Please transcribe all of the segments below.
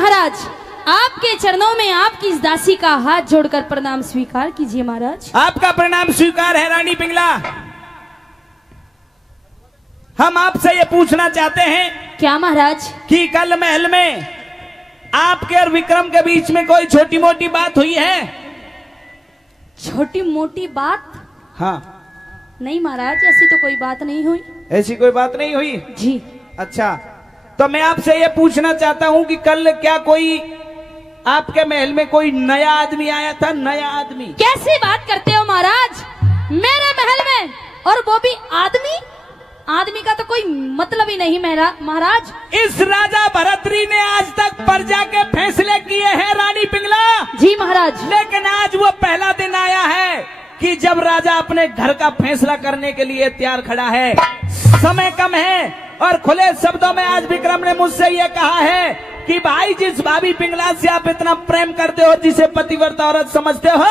महाराज, आपके चरणों में आपकी इस दासी का हाथ जोड़कर प्रणाम स्वीकार कीजिए महाराज। आपका प्रणाम स्वीकार है रानी पिंगला। हम आपसे ये पूछना चाहते हैं क्या महाराज? कि कल महल में आपके और विक्रम के बीच में कोई छोटी मोटी बात हुई है? छोटी मोटी बात? हाँ। नहीं महाराज, ऐसी तो कोई बात नहीं हुई। ऐसी कोई बात नहीं हुई जी। अच्छा, तो मैं आपसे ये पूछना चाहता हूँ कि कल क्या कोई आपके महल में कोई नया आदमी आया था? नया आदमी? कैसी बात करते हो महाराज, मेरे महल में, और वो भी आदमी? आदमी का तो कोई मतलब ही नहीं महाराज। इस राजा भरतरी ने आज तक प्रजा के फैसले किए हैं रानी पिंगला। जी महाराज। लेकिन आज वो पहला दिन आया है कि जब राजा अपने घर का फैसला करने के लिए तैयार खड़ा है। समय कम है और खुले शब्दों में आज विक्रम ने मुझसे ये कहा है कि भाई, जिस भाभी पिंगला से आप इतना प्रेम करते हो, जिसे पतिव्रता औरत समझते हो,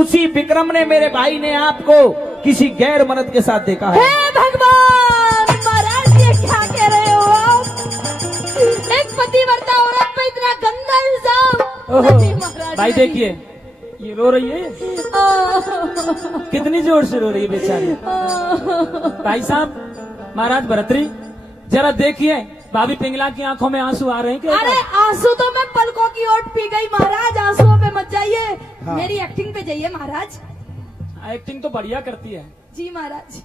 उसी विक्रम ने, मेरे भाई ने आपको किसी गैर मर्द के साथ देखा है। हे भगवान, महाराज ये क्या कह रहे हो आप? एक पतिव्रता औरत पे इतना गंदा इल्जाम। भाई देखिए, ये रो रही है, कितनी जोर से रो रही है बेचारी। भाई साहब, महाराज भरतरी, जरा देखिए, भाभी पिंगला की आंखों में आंसू आ रहे हैं क्या? अरे आंसू तो मैं पलकों की ओट पी गई महाराज, आंसुओं पे मत जाइए। हाँ। मेरी एक्टिंग पे जाइए महाराज। एक्टिंग तो बढ़िया करती है। जी महाराज।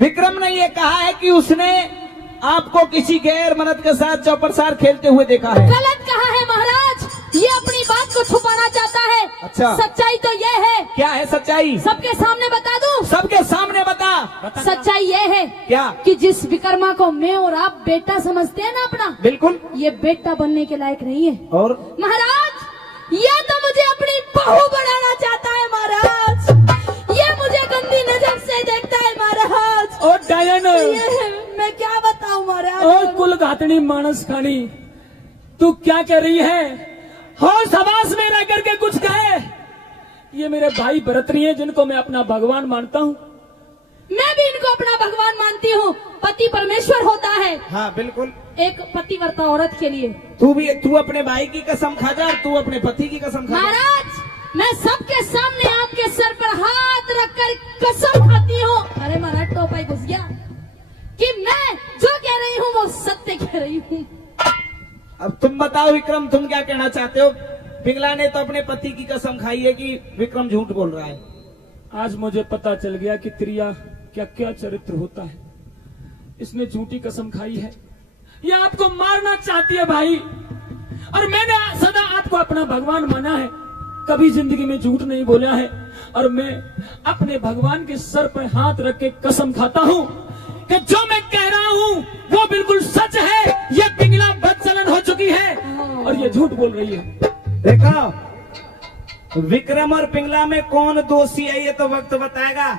विक्रम ने ये कहा है कि उसने आपको किसी गैर मर्द के साथ चौपड़सार खेलते हुए देखा है। गलत कहा है महाराज, ये अपनी बात को छुपाना चाहता है। अच्छा। सच्चाई तो ये है। क्या है सच्चाई? सबके सामने बता दूं? सबके सामने बता। सच्चाई ये है क्या? कि जिस विक्रमा को मैं और आप बेटा समझते हैं ना अपना, बिल्कुल, ये बेटा बनने के लायक नहीं है। और महाराज, ये तो मुझे अपनी बहू बनाना चाहता है महाराज। ये मुझे गंदी नजर से देखता है महाराज। और डायन, मैं क्या बताऊं महाराज? और कुल घातनी मानस खानी, तू क्या कह रही है? होश हवास में रह करके कुछ कहे। ये मेरे भाई भरतरी हैं, जिनको मैं अपना भगवान मानता हूँ। मैं भी इनको अपना भगवान मानती हूँ। पति परमेश्वर होता है। हाँ बिल्कुल, एक पतिव्रता औरत के लिए। तू अपने भाई की कसम खा जा, तू अपने पति की कसम खा जा। महाराज, मैं सबके सामने आपके सर पर हाथ रखकर कसम खाती हूँ। अरे महाराज, टोपाई घुस गया कि मैं जो कह रही हूँ वो सत्य कह रही हूँ। अब तुम बताओ विक्रम, तुम क्या कहना चाहते हो? पिंगला ने तो अपने पति की कसम खाई है कि विक्रम झूठ बोल रहा है। आज मुझे पता चल गया कि त्रिया क्या क्या चरित्र होता है। इसने झूठी कसम खाई है, ये आपको मारना चाहती है भाई। और मैंने सदा आपको अपना भगवान माना है, कभी जिंदगी में झूठ नहीं बोला है। और मैं अपने भगवान के सर पर हाथ रख के कसम खाता हूँ कि जो मैं कह रहा हूँ वो बिल्कुल सच है। ये पिंगला बदचलन हो चुकी है और ये झूठ बोल रही है। देखो, विक्रम और पिंगला में कौन दोषी है ये तो वक्त बताएगा।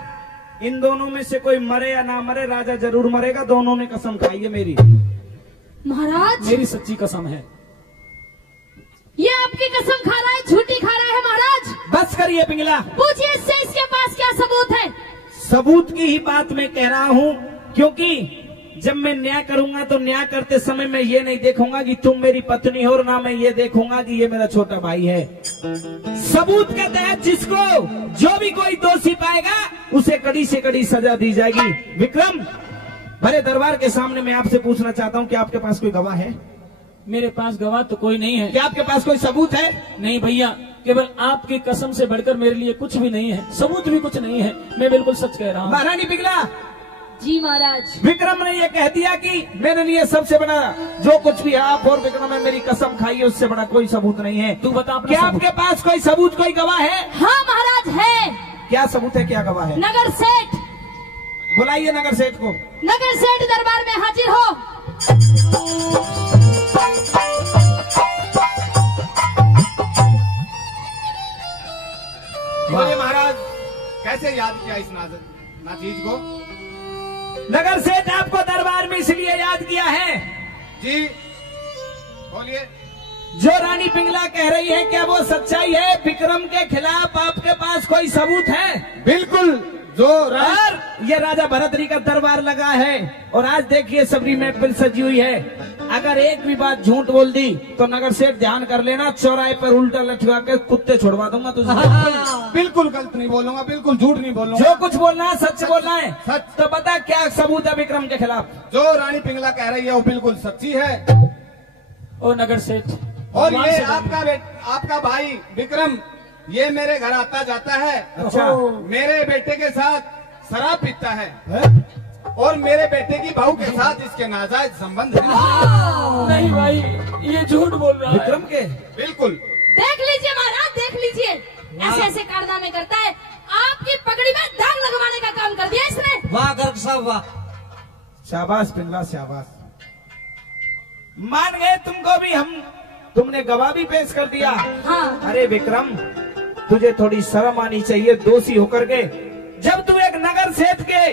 इन दोनों में से कोई मरे या ना मरे, राजा जरूर मरेगा। दोनों ने कसम खाई है मेरी। महाराज, मेरी सच्ची कसम है। ये आपकी कसम खा रहा है, झूठी खा रहा है महाराज। बस करिए पिंगला, पूछिए इससे, इसके पास क्या सबूत है? सबूत की ही बात मैं कह रहा हूँ, क्योंकि जब मैं न्याय करूंगा तो न्याय करते समय मैं ये नहीं देखूंगा कि तुम मेरी पत्नी हो, और ना मैं ये देखूंगा कि ये मेरा छोटा भाई है। सबूत के तहत जिसको जो भी कोई दोषी पाएगा उसे कड़ी से कड़ी सजा दी जाएगी। विक्रम, बड़े दरबार के सामने मैं आपसे पूछना चाहता हूँ कि आपके पास कोई गवाह है? मेरे पास गवाह तो कोई नहीं है। क्या आपके पास कोई सबूत है? नहीं भैया, केवल आपकी कसम से बढ़कर मेरे लिए कुछ भी नहीं है, सबूत भी कुछ नहीं है। मैं बिल्कुल सच कह रहा हूँ। महारानी पिंगला। जी महाराज। विक्रम ने ये कह दिया कि मेरे लिए सबसे बड़ा जो कुछ भी है, आप और विक्रम ने मेरी कसम खाई है, उससे बड़ा कोई सबूत नहीं है। तू बता, क्या आपके पास कोई सबूत, कोई गवाह है? हाँ महाराज है। क्या सबूत है, क्या गवाह है? नगर सेठ। बुलाइए नगर सेठ को। नगर सेठ दरबार में हाजिर हो। बोले महाराज, कैसे याद किया इस नाचीज को? नगर सेठ आपको दरबार में इसलिए याद किया है। जी बोलिए। जो रानी पिंगला कह रही है, क्या वो सच्चाई है? विक्रम के खिलाफ आपके पास कोई सबूत है? बिल्कुल। जो ये राजा भरतरी का दरबार लगा है, और आज देखिए सबरी महफिल सजी हुई है। अगर एक भी बात झूठ बोल दी तो नगर सेठ ध्यान कर लेना, चौराहे पर उल्टा लटका के कुत्ते छोड़वा दूंगा तुझे। बिल्कुल गलत नहीं बोलूंगा, बिल्कुल झूठ नहीं बोलूंगा। जो कुछ बोलना है सच बोलना है। सच। तो बता क्या सबूत है विक्रम के खिलाफ? जो रानी पिंगला कह रही है वो बिल्कुल सच्ची है। ओ नगर सेठ, और भगवान ये से आपका भाई विक्रम ये मेरे घर आता जाता है। अच्छा। मेरे बेटे के साथ शराब पीता है और मेरे बेटे की बहू के साथ इसके नाजायज संबंध है। नहीं भाई, ये झूठ बोल रहा है। विक्रम के बिल्कुल। देख लीजिए महाराज, देख लीजिए, ऐसे ऐसे कारनामे करता है। आपकी पगड़ी में दाग लगवाने का काम कर दिया इसने। वाह गर्ग साहब वाह। शाबाश पिंगला शाबाश, मान गए तुमको भी हम, तुमने गवाह भी पेश कर दिया। हाँ। अरे विक्रम, तुझे थोड़ी शर्म आनी चाहिए दोषी होकर के। जब तू एक नगर सेठ के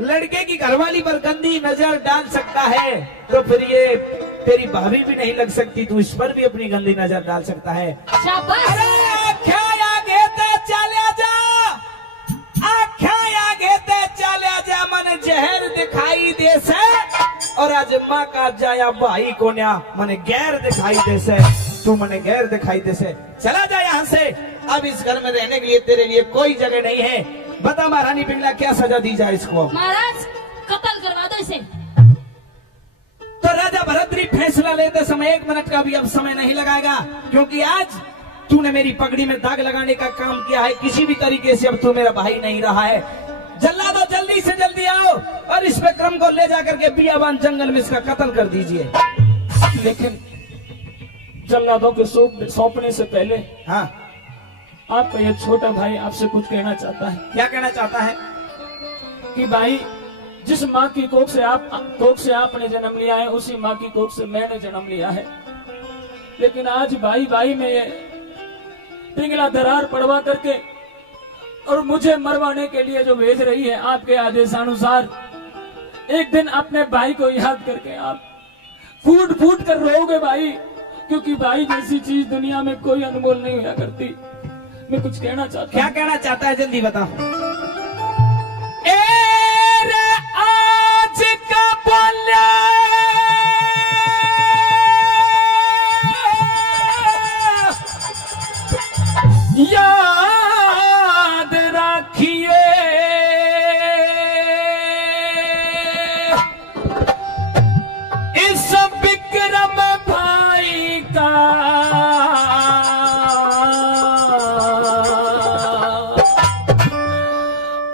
लड़के की घरवाली पर गंदी नजर डाल सकता है तो फिर ये तेरी भाभी भी नहीं लग सकती, तू इस पर भी अपनी गंदी नजर डाल सकता है। शाबाश। अरे आख्या आगे ते चले जा, आख्या आगे ते चले जा, मन जहर दिखाई दे से और आज माँ का जाया भाई को न्या मने गैर दिखाई दे से, तू मने गैर दिखाई दे से, चला जा यहाँ से। अब इस घर में रहने के लिए तेरे लिए कोई जगह नहीं है। बता महारानी पिंगला क्या सजा दी जाए इसको? महाराज कत्ल करवा दो इसे। तो राजा भरतरी फैसला लेते समय 1 मिनट का भी अब समय नहीं लगाएगा, क्योंकि आज तूने मेरी पगड़ी में दाग लगाने का काम किया है। किसी भी तरीके से अब तू मेरा भाई नहीं रहा है। जल्लादो जल्दी से जल्दी आओ और इस विक्रम को ले जाकर के बियाबान जंगल में इसका कत्ल कर दीजिए। लेकिन जल्लादों के सौंपने से पहले हाँ, आपका ये छोटा भाई आपसे कुछ कहना चाहता है। क्या कहना चाहता है? कि भाई, जिस माँ की कोख से आपने जन्म लिया है उसी माँ की कोख से मैंने जन्म लिया है। लेकिन आज भाई भाई में ये पिंगला दरार पड़वा करके और मुझे मरवाने के लिए जो भेज रही है आपके आदेशानुसार, एक दिन अपने भाई को याद करके आप फूट फूट कर रोओगे भाई, क्योंकि भाई जैसी चीज दुनिया में कोई अनमोल नहीं हुआ करती। मैं कुछ कहना चाहता हूँ। क्या कहना चाहता है जल्दी बता। आज का बोला याद रखिए, इस विक्रम भाई का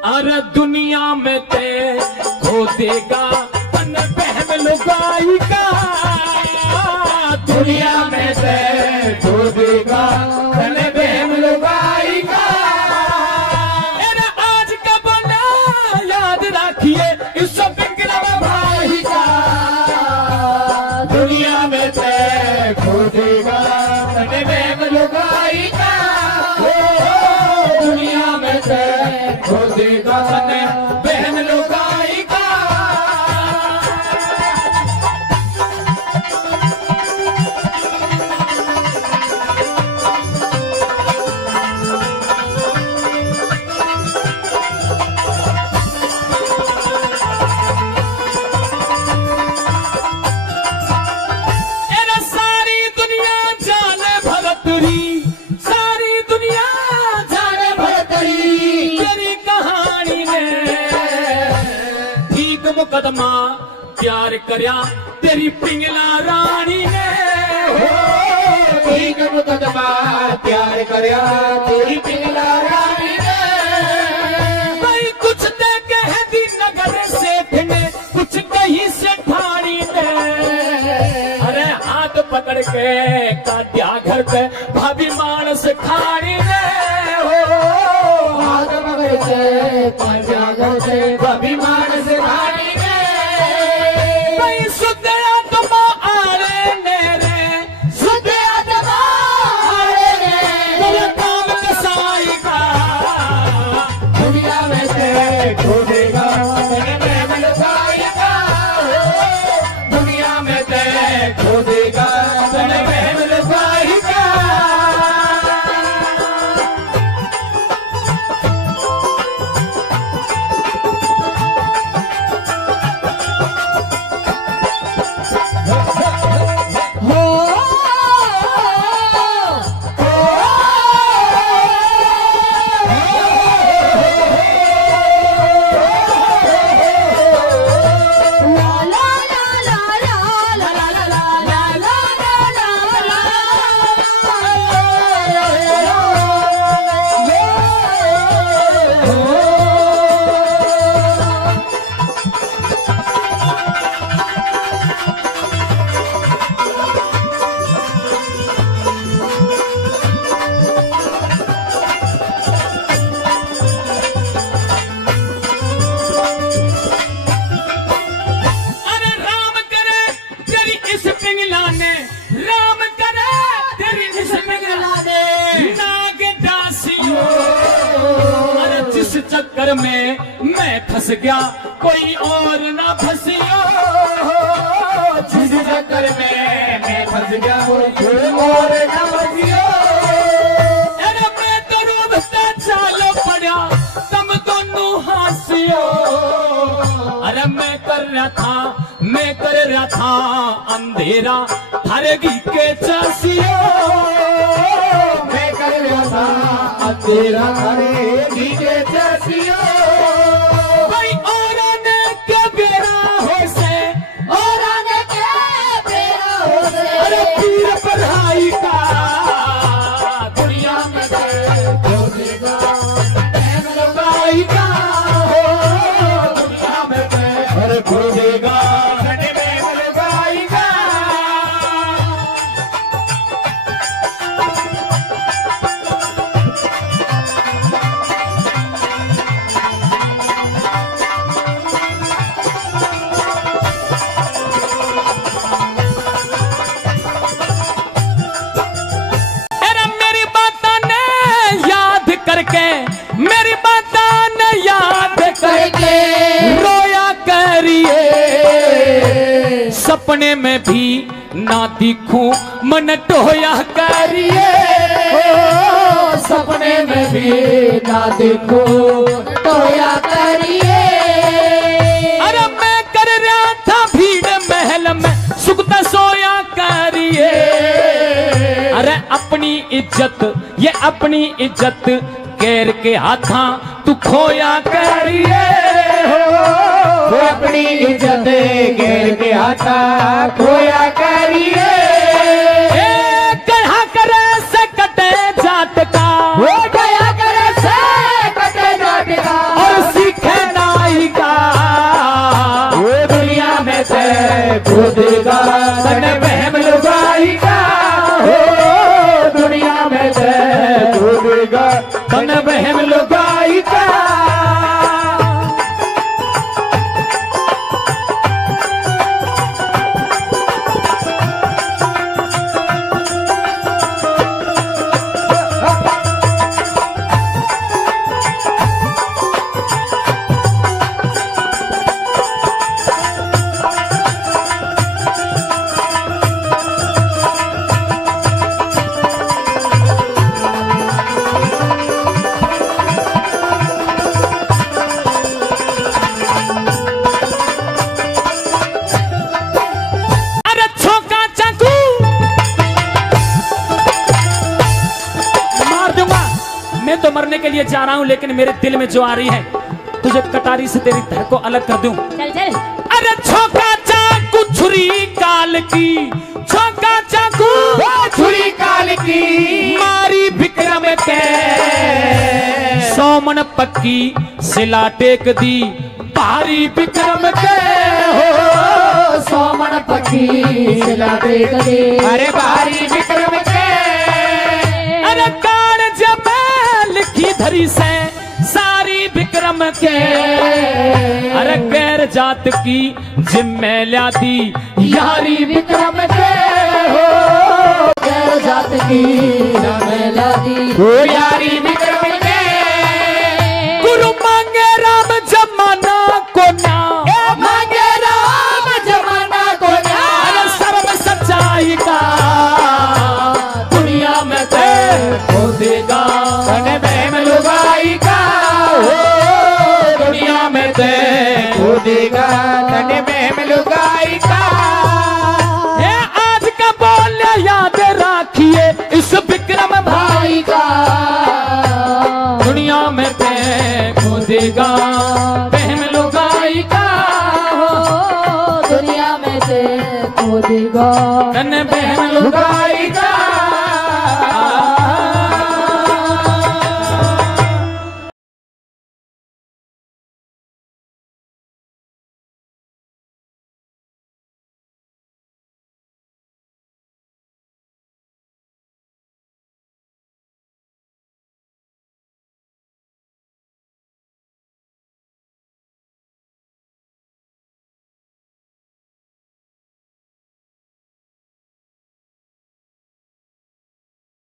अरे दुनिया में ते खो देगा तन बहम लुगाई का, दुनिया में ते खो देगा तन बहम लुगाई का। अरे आज का बना याद रखिए इस विक्रम भाई का, दुनिया में ते खो देगा तन बहम लुगाई का, दुनिया में ते खो देगा तन बहन लुगाई का। अरे सारी दुनिया जाने भगतरी, सारी दुनिया जाने भगतरी, तेरी कहानी में ठीक मुकदमा प्यार करया तेरी पिंगला रानी ने, हो ठीक मुकदमा प्यार करया तेरी पिंगला रानी ने। भाई कुछ ने कह दी नगर सेठ ने, कुछ कहीं से ठाणी ने, अरे हाथ पकड़ के काटिया घर पे भाभी मानस खानी ने, हो हाथ पकड़ के काटिया घर पे भाभी मानस खानी ने। भाई शुद्ध आत्मा आरे ने रे, शुद्ध आत्मा आरे ने, तेरे काम कसाई का, दुनिया में से खो देगा तेरे प्रेम लुगाई का, दुनिया में से खो देगा तेरे प्रेम लुगाई का। चक्कर में मैं फंस गया, कोई और ना फंसियो। जिस चक्कर में मैं फंस गया, कोई और ना फंसियो। अरे मैं तो रोबता चालो पड़ा, तुम दोनों हंसियो। अरे मैं कर रहा था अंधेरा थारेगी के चसियो। मैं कर रहा था अंधेरा थारेगी के चसियो। भाई और ने क्या बेरा हो से, और आने के बेरा हो से। अरे पीर पढ़ाई का दुनिया में खोजेगा प्रेम लगाई का, दुनिया में प्रेम खोजेगा प्रेम लगाई का। मेरी बातान याद करके रोया करिए। सपने में भी ना दिखूं मन टोया करिए। सपने में भी ना देखो टोया करिए। अरे मैं कर रहा था भीड़ महल में सुखता सोया करिए। अरे अपनी इज्जत, ये अपनी इज्जत गैर के हाथा तू खोया करिए। वो अपनी इज्जत गैर के हाथा खोया करिए। कहा करे से कटे जात का, वो गया करे से कटे जाट का, और सीखे नाई का। वो दुनिया में से खोदेगा तने बहम लुगाई का। हो दुनिया में से खोदेगा तने बहम लुगाई का। मैं तो मरने के लिए जा रहा हूँ, लेकिन मेरे दिल में जो आ रही है, तुझे कटारी से तेरी धर को अलग कर दूं। चल चल। अरे छोका चाकू छुरी काल की, छोका चाकू छुरी काल की, मारी विक्रम के। सोमन पक्की सिला टेक दी भारी विक्रम के। हो सोमन पक्षी सिला टेक दी, अरे भारी विक्रम के। अरे कान जमेल की धरी से सारी विक्रम के। अरे गैर जात की जिम्मे दी यारी विक्रम के। हो गैर जात की जमेला दी, हो यारी विक्रम के। गुरु मांगे राम जमाना को ना, मांगे राम जमाना को ना। अरे सर्व सच्चाई का दुनिया में खोदेगा तने बहम लुगाई का। हो दुनिया में से खोदेगा तने बहम लुगाई का। ये आज का बोल याद रखिए इस विक्रम भाई का। दुनिया में खोदेगा बहम लुगाई का। हो दुनिया में से खोदेगा तन बहम लुगाई का।